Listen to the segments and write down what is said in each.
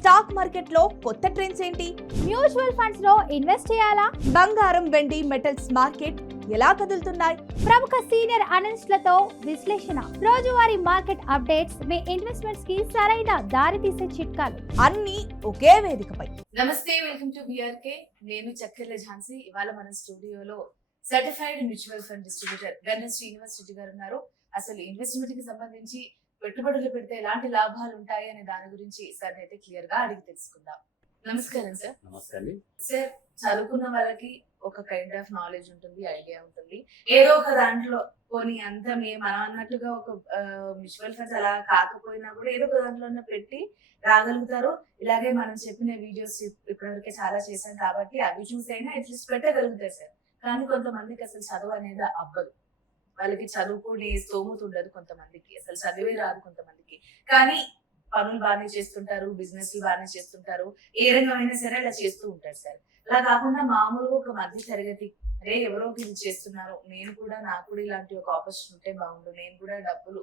Stock market లో కొత్త trends ఏంటి? మ్యూచువల్ ఫండ్స్ లో ఇన్వెస్ట్ చేయాలా? బంగారం, వెండి, మెటల్స్ మార్కెట్ ఎలా కదులుతున్నాయి? ప్రముఖ సీనియర్ అనలిస్టులతో విశ్లేషణ, రోజువారీ మార్కెట్ అప్డేట్స్, మీ ఇన్వెస్ట్మెంట్స్ కి సరైన దారి తీసే చిట్కాలు అన్ని ఒకే వేదికపై. నమస్తే, వెల్కమ్ టు బిఆర్కే. నేను చక్కెర్ల ఝాన్సీ. ఇవాళ మన స్టూడియోలో certified mutual fund distributor Ganne Srinivas Reddy గారు ఉన్నారు. అసలు ఇన్వెస్ట్మెంట్ కి సంబంధించి పెట్టుబడులు పెడితే ఎలాంటి లాభాలు ఉంటాయి అనే దాని గురించి సార్ అయితే క్లియర్ గా అడిగి తెలుసుకుందాం. నమస్కారం సార్. నమస్తే అండి. సార్, చదువుకున్న వాళ్ళకి ఒక కైండ్ ఆఫ్ నాలెడ్జ్ ఉంటుంది, ఐడియా ఉంటుంది. ఏదో ఒక దాంట్లో పోనీ అంత మనం అన్నట్టుగా ఒక మ్యూచువల్ ఫండ్స్ అలా కాకపోయినా కూడా ఏదో ఒక దాంట్లో పెట్టి రాగలుగుతారు. ఇలాగే మనం చెప్పిన వీడియోస్ ఇప్పటివరకే చాలా చేశాం కాబట్టి అవి చూసైనా అట్లీస్ట్ పెట్టగలుగుతారు సార్. కానీ కొంతమందికి అసలు చదువు అనేది అవ్వదు. వాళ్ళకి చదువుకునే స్తోమత ఉండదు, కొంతమందికి అసలు చదివే రాదు కొంతమందికి. కానీ పనులు బాగానే చేస్తుంటారు, బిజినెస్ బాగానే చేస్తుంటారు, ఏ రంగమైనా సరే అలా చేస్తూ ఉంటారు సార్. అలా కాకుండా మామూలుగా ఒక మధ్య తరగతి, అరే ఎవరో ఇది చేస్తున్నారు, నేను కూడా, నాకు కూడా ఇలాంటి ఒక ఆపర్చునిటీ ఉంటే బాగుండు, నేను కూడా డబ్బులు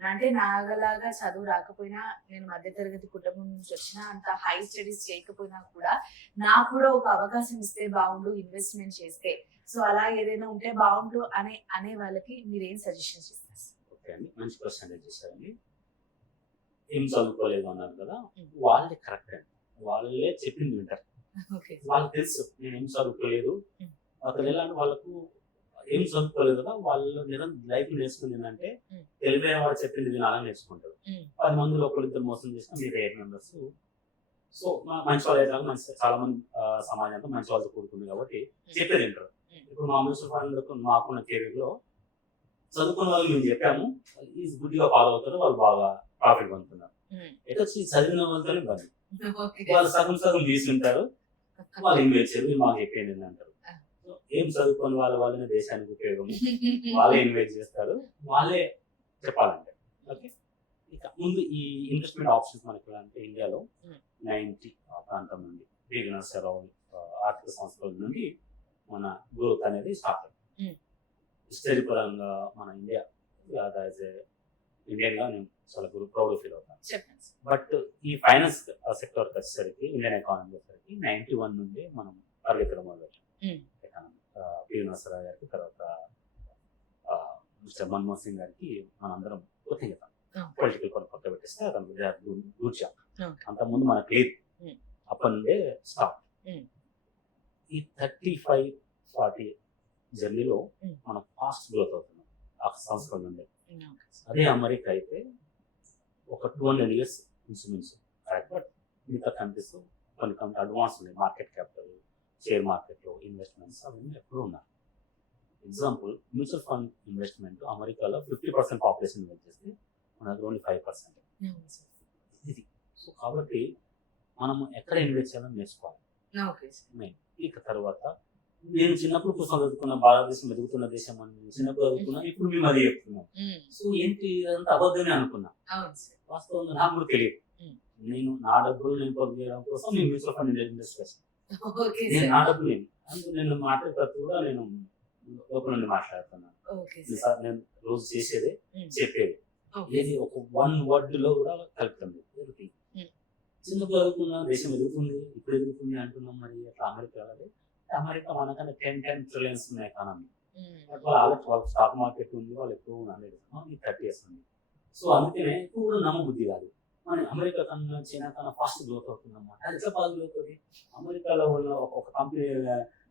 అంటే నాగలాగా చదువు రాకపోయినా, నేను మధ్య తరగతి కుటుంబం నుంచి వచ్చినా, అంత హై స్టడీస్ చేయకపోయినా కూడా నాకు కూడా ఒక అవకాశం ఇస్తే బాగుండు ఇన్వెస్ట్మెంట్ చేస్తే, సో అలా ఏదైనా ఉంటే బాగుండు అనే వాళ్ళకి మీరు ఏం సజెషన్స్ ఇస్తారు? ఓకే అండి, మంచి క్వశ్చన్ చేశారండి. ఏం చదువుకోలేదు అన్నారు కదా, వాళ్ళే కరెక్ట్ అండి. వాళ్ళే చెప్పింది వింటారు. వాళ్ళకి తెలుసు నేను ఏం చదువుకోలేదు. అతను ఎలా అంటే వాళ్ళకు ఏం చదువుకోలేదు కదా, వాళ్ళు లైఫ్ నేర్చుకుంది ఏంటంటే తెలివైన వాడు చెప్పింది వినాలని నేర్చుకుంటారు. 10 మందిలో ఒకరిద్దరు మోసం చేసిన మీరు 8 మెంబర్స్. సో మంచి వాళ్ళు అయితే మంచి, చాలా మంది సమాజంతో మంచి వాళ్ళతో కూడుకుంది కాబట్టి చెప్పేది వింటారు. ఇప్పుడు మా మ్యూచువల్ ఫండ్ మాకున్న కెరీర్ లో చదువుకున్న వాళ్ళు మేము చెప్పాము, ఈజీ గుడ్డిగా ఫాలో అవుతారు, వాళ్ళు బాగా ప్రాఫిట్ పొందుతున్నారు. ఎటు వచ్చి చదివిన వాళ్ళతోనే పని, వాళ్ళు సగం సగం తీసి ఉంటారు, వాళ్ళు ఇన్వెస్ట్ చేయరు, మాకు చెప్పేది అంటారు. ఏం చదువుకొని వాళ్ళనే దేశానికి ఉపయోగం, వాళ్ళే ఇన్వెస్ట్ చేస్తారు, వాళ్ళే చెప్పాలంటే. ఓకే, ఇక ముందు ఈ ఇన్వెస్ట్మెంట్ ఆప్షన్స్ మనకి అంటే ఇండియాలో 90 ప్రాంతం నుండి బిగినర్స్ ఆర్థిక సంస్థల నుండి మన గ్రోత్ అనేది స్టార్ట్ అయింది. హిస్టరీ పరంగా మన ఇండియా ఇండియన్ గా నేను చాలా ప్రౌడ్ ఫీల్ అవుతాను. బట్ ఈ ఫైనాన్స్ సెక్టర్ వచ్చేసరికి, ఇండియన్ ఎకానమీ వచ్చేసరికి 91 నుండి మనం పరిగెత్తడం మొదలుపెట్టాం. పి నరసరావు గారికి, తర్వాత మిస్టర్ మన్మోహన్ సింగ్ గారికి మనందరం కొత్తగా పొలిటికల్ కొత్త పెట్టేస్తే అతను కూర్చాం. అంతకుముందు మనకు లేదు, అప్పటి నుండే స్టార్ట్. ఈ 35-40 జర్నీలో మనం ఫాస్ట్ గ్రోత్ అవుతున్నాం ఆ సంవత్సరం నుండి. అదే అమెరికా అయితే ఒక 200 years ఇన్సూరెన్స్. బట్ మిగతా కంట్రీస్ కొన్ని అడ్వాన్స్ ఉన్నాయి, మార్కెట్ క్యాపిటల్, షేర్ మార్కెట్లో ఇన్వెస్ట్మెంట్స్ అవన్నీ ఎప్పుడు ఉన్నారు. ఎగ్జాంపుల్, మ్యూచువల్ ఫండ్ ఇన్వెస్ట్మెంట్ అమెరికాలో 50% పాపులేషన్ ఇన్వెస్ట్ చేస్తే మన దగ్గర ఓన్లీ 5%. ఇది సో కాబట్టి మనం ఎక్కడ ఇన్వెస్ట్ చేయాలని నేర్చుకోవాలి. ఇక తర్వాత నేను చిన్నప్పుడు పుస్తకం చదువుకున్న, భారతదేశం ఎదుగుతున్న దేశం అని చిన్నప్పుడు చదువుకున్నా, ఇప్పుడు మేము అది చెప్తున్నాం. సో ఏంటి ఇదంతా అబద్ధమే అనుకున్నా. వాస్తవంగా నాకు కూడా తెలియదు. నేను నా డబ్బులు నేను పొందు చేయడం కోసం నేను మ్యూచువల్ ఫండ్ ఇన్వెస్ట్ చేస్తాను. నేను నా డబ్బులు నేను మాట్లాడేటప్పుడు కూడా నేను లోపల నుండి మాట్లాడుతున్నాను. నేను రోజు చేసేదే చెప్పేది, ఏది ఒక 1 word లో కూడా కలుపుతుంది. చిన్నప్పుడు చదువుకున్న దేశం ఎదుగుతుంది, ఇప్పుడు ఎదుగుతుంది అంటున్నాం. మరి అట్లా అమెరికా మనకన్నా 10 trillions ఉన్న ఎకానమీ. వాళ్ళ స్టాక్ మార్కెట్ ఉంది, వాళ్ళు ఎక్కువ 30 years ఉంది. సో అందుకనే ఇప్పుడు నమ్మబుద్ధి కాదు, మన అమెరికా కన్నా చైనా కన్నా ఫాస్ట్ గ్రోత్ అవుతుంది అన్నమాట. అది ఎట్లా ఫాస్ట్ గ్రోత్ అవుతుంది? అమెరికాలో ఉన్న ఒక కంపెనీ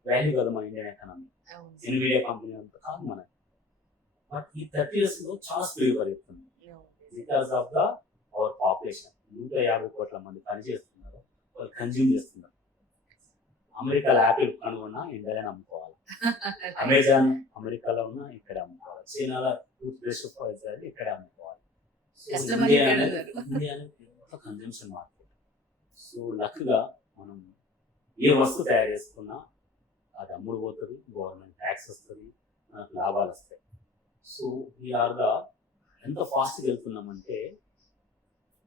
వాల్యూ కదా మన ఇండియన్ ఎకానమీ, ఎన్విడియా కంపెనీ అంత కాదు మనకి. బట్ ఈ 30 years లో చాలా స్పీడ్ పెరుగుతుంది because of the our population. 150 కోట్ల మంది పని చేస్తున్నారు, వాళ్ళు కన్జ్యూమ్ చేస్తున్నారు. అమెరికాలో యాపిల్ కనుగొన్నా ఇండియాలో అమ్ముకోవాలి, అమెజాన్ అమెరికాలో ఉన్నా ఇక్కడే అమ్ముకోవాలి, చైనాలో టూత్ బ్రష్ ఇక్కడే అమ్ముకోవాలి. India consumption market. సో లక్గా మనం ఏ వస్తువు తయారు చేసుకున్నా అది అమ్ముడు పోతుంది, గవర్నమెంట్ ట్యాక్స్ వస్తుంది, మనకు లాభాలు వస్తాయి. సో వీఆర్గా ఎంత ఫాస్ట్గా వెళ్తున్నామంటే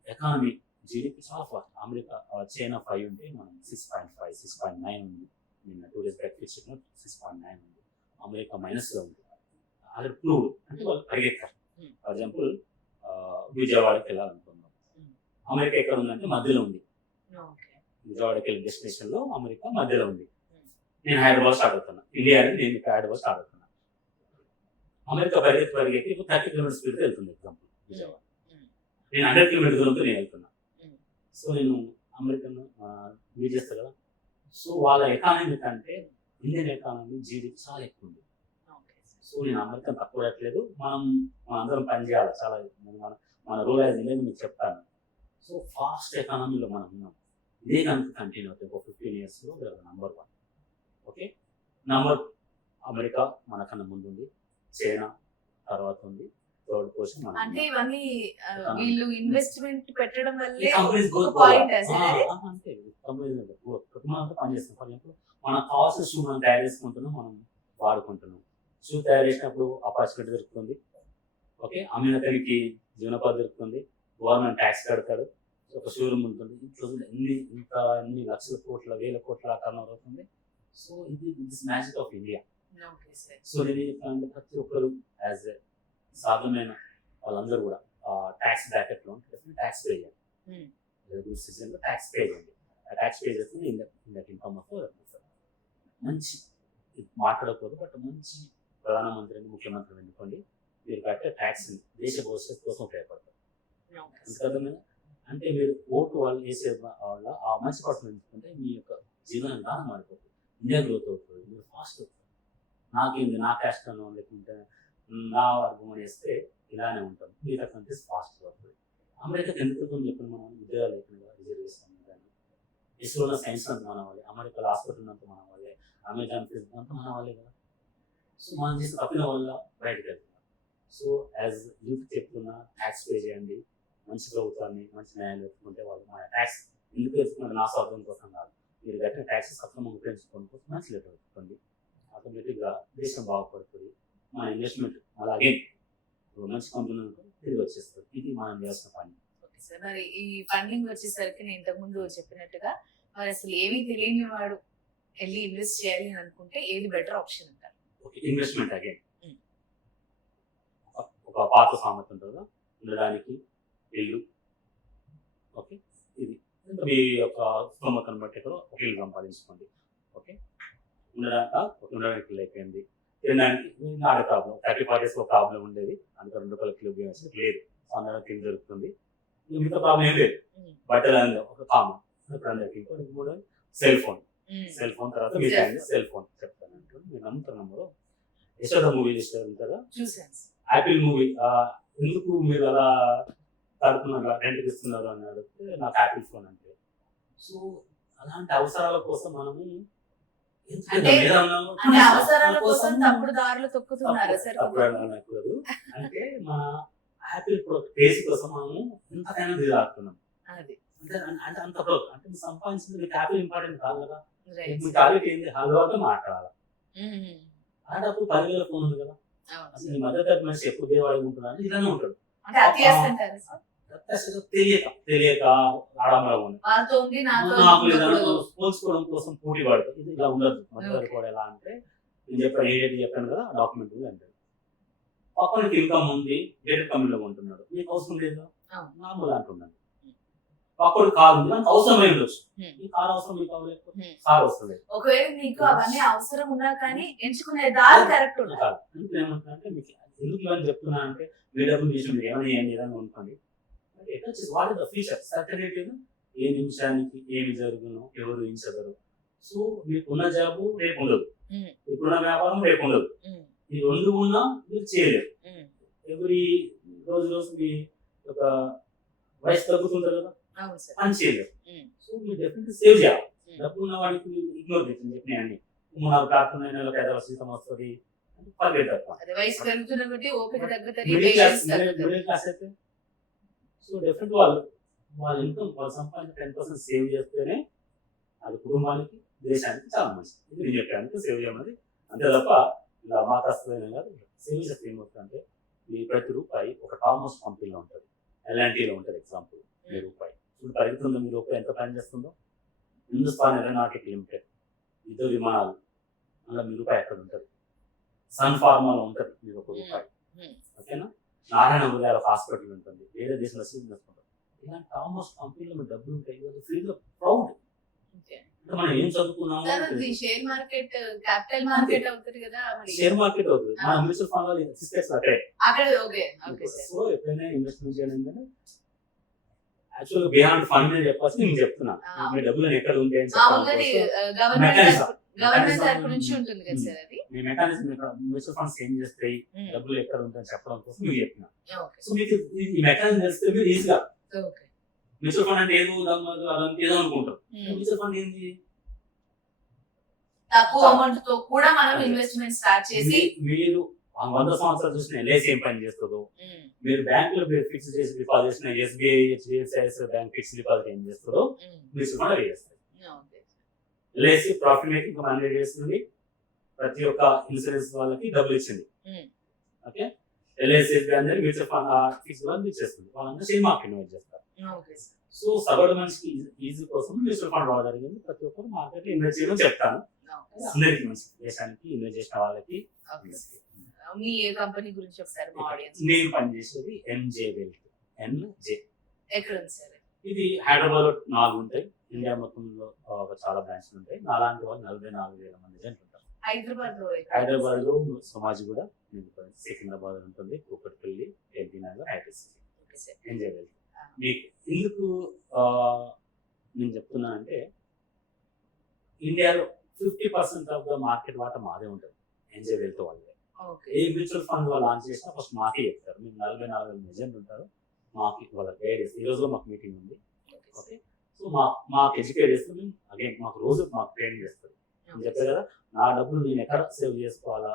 ఎకానమీ జీడిపి చాలా ఫాస్ట్. అమెరికా చైనా 5 ఉంటే మనం 6.5, 6.9 ఉంది. నిన్న 2 days బ్యాక్ 6.9 ఉంది. అమెరికా మైనస్లో ఉంది. అది ప్రూవ్ అంటే వాళ్ళు పరిగెత్తారు. ఫర్ ఎగ్జాంపుల్ విజయవాడకి వెళ్ళాలనుకున్నాం, అమెరికా ఎక్కడ ఉందంటే మధ్యలో ఉంది. ఓకే. విజయవాడకి వెళ్ళే డెస్టినేషన్ లో అమెరికా మధ్యలో ఉంది. నేను హైదరాబాద్ స్టార్ట్ అవుతున్నా, ఇండియా అనేది నేను ఇక్కడ హైదరాబాద్ స్టార్ట్ అవుతున్నా. అమెరికా పరిగెత్తి 30 కిలోమీటర్ స్పీడ్ వెళ్తుంది ఎగ్జాంపుల్ విజయవాడ. నేను 100 కిలోమీటర్ దూరంతో నేను వెళ్తున్నా. సో నేను అమెరికన్ మీట్ చేస్తా కదా. సో వాళ్ళ ఎకానమీ కంటే ఇండియన్ ఎకానమీ జీడీపీ చాలా ఎక్కువ ఉంది. సో నేను అమెరికన్ తక్కువ పెట్టలేదు. మనందరం పని చేయాలి చాలా. మన రూల్ యాజ్ ఇండియన్ మీకు చెప్తాను. సో ఫాస్ట్ ఎకానమీలో మనం ఉన్నాం. ఇదే కనుక కంటిన్యూ అవుతుంది ఒక 15 yearsలో నంబర్ 1. ఓకే, నంబర్ అమెరికా మనకన్నా ముందు ఉంది, చైనా తర్వాత ఉంది, థర్డ్ పొజిషన్ మన. అంటే ఇవన్నీ వీళ్ళు ఇన్వెస్ట్మెంట్ పెట్టడం వల్లే కంపెనీస్ పాయింట్ అంటే కంపెనీస్ పనిచేస్తున్నాం. ఫర్ ఎగ్జాంపుల్ మన కావాల్సిన షూ మనం తయారు చేసుకుంటున్నాం, మనం వాడుకుంటున్నాం. షూ తయారు చేసినప్పుడు ఆపర్చునిటీ దొరుకుతుంది. ఓకే, అమ్మినతనికి జీవనోపాధి దొరుకుతుంది. గవర్నమెంట్ ట్యాక్స్ కడతాడు. ఒక షోరూమ్ ఉంటుంది. ఎన్ని లక్షల కోట్ల వేల కోట్ల టర్నోవర్ అవుతుంది. సో ఇది this magic of India. So నేను ప్రతి ఒక్కరు యాజ్ ఎ సాధారణ వాళ్ళందరూ కూడా ట్యాక్స్ బ్రాకెట్ లో ట్యాక్స్ పే చేయాలి. సిటిజన్ లో ట్యాక్స్ పే చేయండి. ఆ ట్యాక్స్ పే చేస్తే ఇన్కమ్ ఆఫ్ మంచి మాట్లాడకూడదు, బట్ మంచి ప్రధానమంత్రిని ముఖ్యమంత్రిని ఎన్నుకోండి. మీరు కట్టే ట్యాక్స్ దేశ భవిష్యత్తు కోసం ఉపయోగపడతారు. అందుకని అంటే మీరు ఓటు వాళ్ళు వేసే వాళ్ళ ఆ మంచి పర్సన్ ఎంచుకుంటే మీ యొక్క జీవన విధానం మారిపోతుంది. ఇండియా గ్రోత్ అవుతుంది, మీరు ఫాస్ట్ అవుతుంది. నాకేంది నా క్యాస్ట్ అను లేకుంటే నా వర్గం అని వేస్తే ఇలానే ఉంటుంది. మిగతా కంట్రీస్ ఫాస్ట్ అవుతుంది. అమెరికాకి ఎందుకు చెప్పిన మనం ఉద్యోగాలు లేకుండా రిజర్వేషన్ కానీ, ఇస్రోలో సైన్స్ అంతా మన వాళ్ళే, అమెరికాలో హాస్పిటల్ అంతా మన వాళ్ళే, అమెరికన్ ఫిజిక్స్ అంతా మన వాళ్ళే కదా. సో మనం చేసిన తప్పిన వల్ల బయటకు వెళ్తున్నాం. సో యాజ్ యూత్ చెప్తున్నా, ట్యాక్స్ పే చేయండి. మంచి ప్రభుత్వాన్ని మంచి న్యాయం పెట్టుకుంటే వాళ్ళు మన ట్యాక్స్ ఎందుకు పెట్టుకుంటే నా స్వార్థం కోసం కాదు, మీరు కట్టిన ట్యాక్స్ సక్రమంగా ఉపయోగించుకోవడం కోసం మంచి లెటర్ పెట్టుకోండి. ఆటోమేటిక్గా దేశం బాగుపడుతుంది. మన ఇన్వెస్ట్మెంట్ అలాగే మంచి కంపెనీ తిరిగి వచ్చేస్తుంది. ఇది మనం చేసిన పని. ఓకే సార్, మరి ఈ ఫండింగ్ వచ్చేసరికి నేను ఇంతకుముందు చెప్పినట్టుగా మరి అసలు ఏమీ తెలియని వాడు వెళ్ళి ఇన్వెస్ట్ చేయాలి అని అనుకుంటే ఏది బెటర్ ఆప్షన్ అంటారు? ఓకే, ఇన్వెస్ట్మెంట్ అగైన్ ఒక పాత సామెత ఉంటుంది, ఉండడానికి ఇల్లు. ఓకే, ఇది మీ యొక్క స్తోమతను బట్టి ఒక ఇల్లు సంపాదించుకోండి. ఓకే, ఉండడానికి ఇల్లు అయిపోయింది. తినడానికి ఆడే ప్రాబ్లం 30-40 years ప్రాబ్లం ఉండేది. అందుకే 2 రూపాయల కిలో బియ్యం లేదు, అందరికి తిండి దొరుకుతుంది. మిగతా ప్రాబ్లం ఏం లేదు. బట్టలు అనేది ఒక కామన్. ఇప్పుడు అందరికి ఇంకోటి సెల్ ఫోన్ తర్వాత మిగతా సెల్ ఫోన్ చెప్తాను. మీరు నమ్ముతున్నారు యశోద మూవీ చూస్తారు కదా, యాపిల్ మూవీ. ఎందుకు మీరు అలా కడుతున్నారు, రెంట్కి ఇస్తున్నారు అని అడిగితే నాకు యాపిల్ ఫోన్ అంటే. సో అలాంటి అవసరాల కోసం మనము అవసరాల కోసం తప్పుడు దారులు తొక్కుతున్నారు సార్. అంటే మన యాపిల్ టేస్ట్ కోసం మనము ఎంతకైనా దిగాడుతున్నాం. అంటే అంత అంటే సంపాదించింది మీకు యాపిల్ ఇంపార్టెంట్ కాదు కదా. మీ టార్గెట్ ఏంది, హల్వాగా మాట్లాడాలి. అంటే అప్పుడు 10,000 ఫోన్ ఉంది కదా. అసలు ఈ మధ్య మనిషి ఎప్పుడు దేవాడి ఉంటున్నాను ఇలానే ఉంటాడు. తెలియక పోల్చుకోవడం కోసం పోటీ పడుతుంది. ఇది ఇలా ఉండదు. మధ్య కూడా ఎలా అంటే నేను చెప్పాను కదా, డాక్యుమెంట్ ఉంది అంటే పక్కనకి ఇన్కమ్ ఉంది, డేటెడ్ కంపెనీలో ఉంటున్నాడు, మీకు అవసరం లేదు, నార్మల్ అంటున్నాను. పక్కడు కారు ఉంది, నాకు అవసరమై ఉండొచ్చు. ఈ కారు అవసరం మీకు అవ్వలేకపోతే కారు వస్తుంది. ఒకవేళ మీకు అవన్నీ అవసరం ఉన్నా కానీ ఎంచుకునే దారి కరెక్ట్ కాదు. ఎందుకు ఏమంటున్నా మీకు ఎందుకు ఇవన్నీ చెప్తున్నా అంటే వీడబ్ల్యూ చేసి ఏమైనా ఏం విధంగా అనుకోండి. What is the future certainty, ఏ నిమిషానికి ఏమి జరుగునో ఎవరు ఊహించగలరు. సో మీకున్న జాబు రేపు ఉండదు, ఇప్పుడున్న వ్యాపారం రేపు ఉండదు. ఈ 2 ఉన్నా మీరు చేయలేరు. ఎవరి రోజు మీ ఒక వయసు తగ్గుతుంటారు కదా, పని చేయలేరు. సో మీరు డెఫినెట్లీ సేవ్ చేయాలి. డబ్బు ఉన్న వాడికి ఇగ్నోర్ చేయండి. చెప్పిన అన్ని 3-4 కాకుండా 5 జీతం వస్తుంది మిడిల్ క్లాస్ అయితే. సో డెఫినెట్ వాళ్ళ ఇన్కమ్ వాళ్ళు సంపాదించి 10% సేవ్ చేస్తేనే అది కుటుంబానికి దేశానికి చాలా మంచిది. ఇది నేను చెప్పడానికి సేవ్ చేయమన్నది అంతే తప్ప ఇలా మా కష్టమైన కాదు. సేవ్ చేస్తే ఏమవుతుందంటే మీ ప్రతి రూపాయి ఒక టామోస్ కంపెనీలో ఉంటుంది, ఎల్ఎన్టీలో ఉంటుంది. ఎగ్జాంపుల్ మీ రూపాయి ఇప్పుడు పెరుగుతుందో, మీ రూపాయి ఎంత పని చేస్తుందో. హిందుస్థాన్ ఏరోనాటిక్ లిమిటెడ్ 2 విమానాలు, అందులో మీ రూపాయి ఎక్కడ ఉంటుంది. సన్ ఫార్మాలో ఉంటుంది మీరు 1 రూపాయి. ఓకేనా, నారాయణ హృదయాల హాస్పిటల్ ఉంటుంది, వేరే దేశంలో సీజన్ చేసుకుంటారు. ఇలాంటి టామోస్ కంపెనీలో మీ డబ్బులు ఉంటాయి, ఫ్రీగా అంటే మనం ఏం చదువుకున్నాము సార్ అది షేర్ మార్కెట్ క్యాపిటల్ మార్కెట్ అవుతుంది కదా మరి షేర్ మార్కెట్ అవుతుంది మన మ్యూచువల్ ఫండ్ వాళ్ళు సిస్టమ్స్ అక్కడే. అక్కడ ఓకే ఓకే సార్ సో ఎప్పుడైనా ఇన్వెస్ట్మెంట్ చేయాలంటే యాక్చువల్గా బియాండ్ ఫండ్ అని చెప్పాల్సి నేను చెప్తున్నాను. మీ డబ్బులు ఎక్కడ ఉంటాయి అని మామూలుగా చెప్పాలి. గవర్నమెంట్ తరపు నుంచి ఉంటుంది కదా సార్ అది మీ మెకానిజం మ్యూచువల్ ఫండ్స్ ఏం చేస్తాయి, డబ్బులు ఎక్కడ ఉంటాయని చెప్పడం కోసం మీరు చెప్తున్నా. ఓకే సో మీకు ఈ మెకానిజం తెలిస్తే మీరు ఈజీగా ఓకే మ్యూచువల్ ఫండ్ అంటే ఏదో అదంతా ఏదో అనుకుంటారు. మ్యూచువల్ ఫండ్ ఏంటి? తక్కువ అమౌంట్ తో కూడా మనం ఇన్వెస్ట్మెంట్ స్టార్ట్ చేసి మీరు 100 సంవత్సరాలు చూసిన ఎల్ఐసి ఏం పని చేస్తుందో, మీరు బ్యాంకులో ఫిక్స్ చేసి డిపాజిట్ చేసిన SBI, HDFC bank fix deposit ఏం చేస్తుందో మ్యూచువల్ ఫండ్ అవి చేస్తారు. ఎల్ఐసి ప్రాఫిట్ మేకింగ్ మనరేట్ చేస్తుంది, ప్రతి ఒక్క ఇన్సూరెన్స్ వాళ్ళకి డబ్బులు ఇచ్చింది. ఓకే, ఎల్ఐసి అందరికి మ్యూచువల్ ఫండ్ ఫిక్స్ వాళ్ళకి ఇచ్చేస్తుంది. వాళ్ళంతా షేర్ మార్కెట్ ఇన్వెస్ట్ చేస్తారు. సో సగటు మనిషికి ఈజీ కోసం మ్యూచువల్ ఫండ్ రావడం జరిగింది. ప్రతి ఒక్కరు మార్కెట్ ఇన్వెస్ట్ చేయడం చెప్తాను. అందరికి మంచి, దేశానికి ఇన్వెస్ట్ చేసిన వాళ్ళకి. మీ కంపెనీ గురించి ఒకసారి మా ఆడియన్స్. నేను పనిచేసేది ఎంజే వెల్త్. ఎంజే ఎక్కడ ఉంది సార్? ఇది హైదరాబాద్ లో 4 ఉంటాయి, ఇండియా మొత్తంలో చాలా బ్రాంచ్లు ఉంటాయి. నాలాంటి వాళ్ళు 44,000 మంది జంట ఉంటారు. హైదరాబాద్ లో సమాజిగూడ, సికింద్రాబాద్ ఉంటుంది, Kukatpally, LB Nagar, ITC. MJ wealth మీకు ఎందుకు నేను చెప్తున్నానంటే, ఇండియాలో 50% ఆఫ్ ద మార్కెట్ వాటా మాదే ఉంటుంది. ఎంజే వెల్త్ వాళ్ళే. ఏ మ్యూచువల్ ఫండ్ వాళ్ళు లాంచ్ చేసినా ఫస్ట్ మాకే చెప్తారు. మీరు 44,000 ఏజెంట్ ఉంటారు, మాకు వాళ్ళ గైడ్ చేస్తారు. ఈ రోజు మాకు మీటింగ్ ఉంది. ఓకే, సో మాకు ఎడ్యుకేట్ చేస్తే మేము అగైన్ మాకు రోజు మాకు ట్రైనింగ్ చేస్తారు. నేను చెప్పాను కదా, నా డబ్బులు నేను ఎక్కడ సేవ్ చేసుకోవాలా,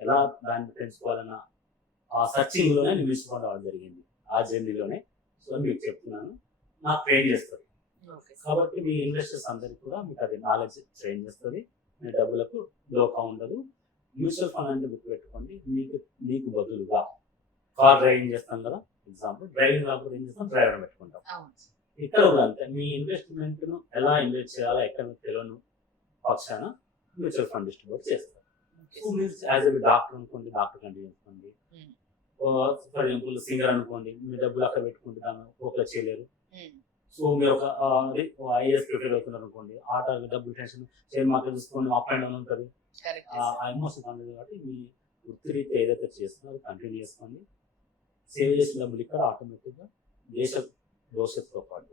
ఎలా దాన్ని పెంచుకోవాలన్న ఆ సర్చింగ్ లోనే నేను మ్యూచువల్ ఫండ్ అవ్వడం జరిగింది, ఆ జర్నీలోనే. సో మీకు చెప్తున్నాను, నాకు ట్రైన్ చేస్తారు. కాబట్టి మీ ఇన్వెస్టర్స్ అందరికి కూడా మీకు అది నాలెడ్జ్ ట్రైన్ చేస్తుంది. మీ డబ్బులకు లోకా ఉండదు. మ్యూచువల్ ఫండ్ అంటే గుర్తుపెట్టుకోండి, మీకు బదులుగా కార్ డ్రైవింగ్ చేస్తాం కదా, ఎగ్జాంపుల్ డ్రైవింగ్ రాకపోతే ఏం చేస్తాం, డ్రైవర్ పెట్టుకుంటాం. ఇక్కడ కూడా అంతే, మీ ఇన్వెస్ట్మెంట్ ను ఎలా ఇన్వెస్ట్ చేయాలో ఎక్కడ తెలియని పక్షాన మ్యూచువల్ ఫండ్ డిస్ట్రిబ్యూట్ చేస్తారు. సో మీరు యాజ్ ఎ డాక్టర్ అనుకోండి, డాక్టర్ కంటిన్యూ చేసుకోండి. ఫర్ ఎగ్జాంపుల్ సింగర్ అనుకోండి, మీ డబ్బులు అక్కడ పెట్టుకుంటే దాన్ని ఓకే చేయలేరు. సో మీరు ఒక ఐఏఎస్ ప్రిపేర్ అవుతున్నారు అనుకోండి, ఆట డబ్బులు టెన్షన్, షేర్ మార్కెట్ చూసుకోండి, అప్ అండ్ డౌన్ ఉంటుంది, ఎమోషన్ ఉంటుంది. కాబట్టి మీ వృత్తిరీత్యా ఏదైతే చేస్తున్నారో కంటిన్యూ చేసుకోండి. సేవ్ చేసిన డబ్బులు ఇక్కడ ఆటోమేటిక్గా దేశ భవిష్యత్తుతో పాటు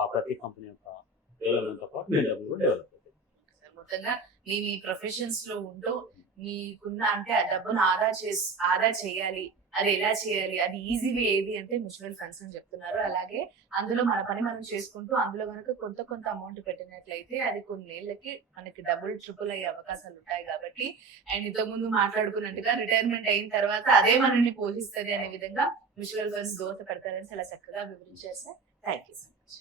ఆ ప్రతి కంపెనీ యొక్క డెవలప్మెంట్తో పాటు మీ డబ్బులు కూడా డెవలప్ అవుతాయి. మొత్తంగా మీ ప్రొఫెషన్స్ లో ఉంటూ మీకున్న అంటే ఆ డబ్బును ఆదా చేయాలి, అది ఎలా చేయాలి, అది ఈజీ వే ఏది అంటే మ్యూచువల్ ఫండ్స్ అని చెప్తున్నారు. అలాగే అందులో మన పని మనం చేసుకుంటూ అందులో కనుక కొంత అమౌంట్ పెట్టినట్లయితే అది కొన్నేళ్లకి మనకి డబుల్ ట్రిపుల్ అయ్యే అవకాశాలు ఉంటాయి. కాబట్టి అండ్ ఇంతకుముందు మాట్లాడుకున్నట్టుగా రిటైర్మెంట్ అయిన తర్వాత అదే మనల్ని పోషిస్తుంది అనే విధంగా మ్యూచువల్ ఫండ్స్ దోహదపడతారని చాలా చక్కగా వివరించారు sir. Thank you so much.